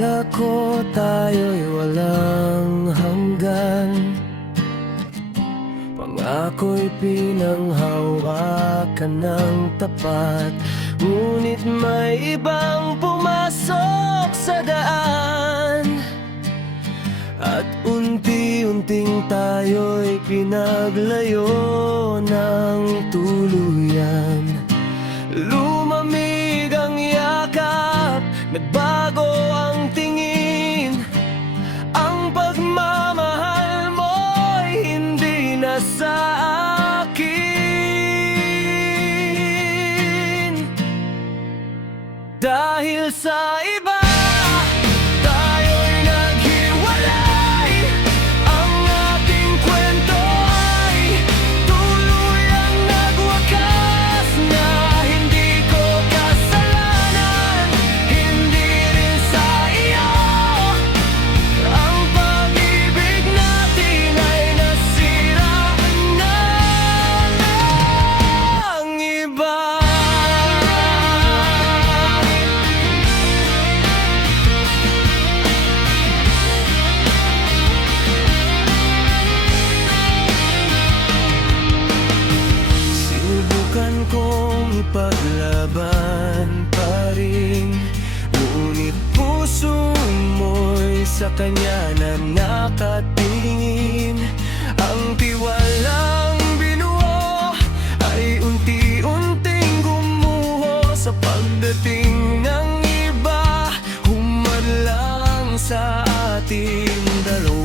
Akala ko tayo'y walang hanggan, pangako'y pinanghawakan ng tapat. Ngunit may ibang pumasok sa daan, at unti-unting tayo'y pinaglayo ng tuluyan. Lumamig ang yakap, nagbago ang tingin. Ang pagmamahal mo'y hindi na sa akin. Dahil sa iba tayo'y naghiwalay, ang ating kwento ay tuluyang nagwakas. Na hindi ko kasalanan, hindi rin sa iyo. Ang pag-ibig natin ay nasira ng iba. Sinubukan kong ipaglaban pa rin, ngunit puso mo'y sa kanya na nakatingin. Ang tiwalang binuo ay unti-unting gumuho sa pagdating ng iba. Humadlang sa ating dalawa.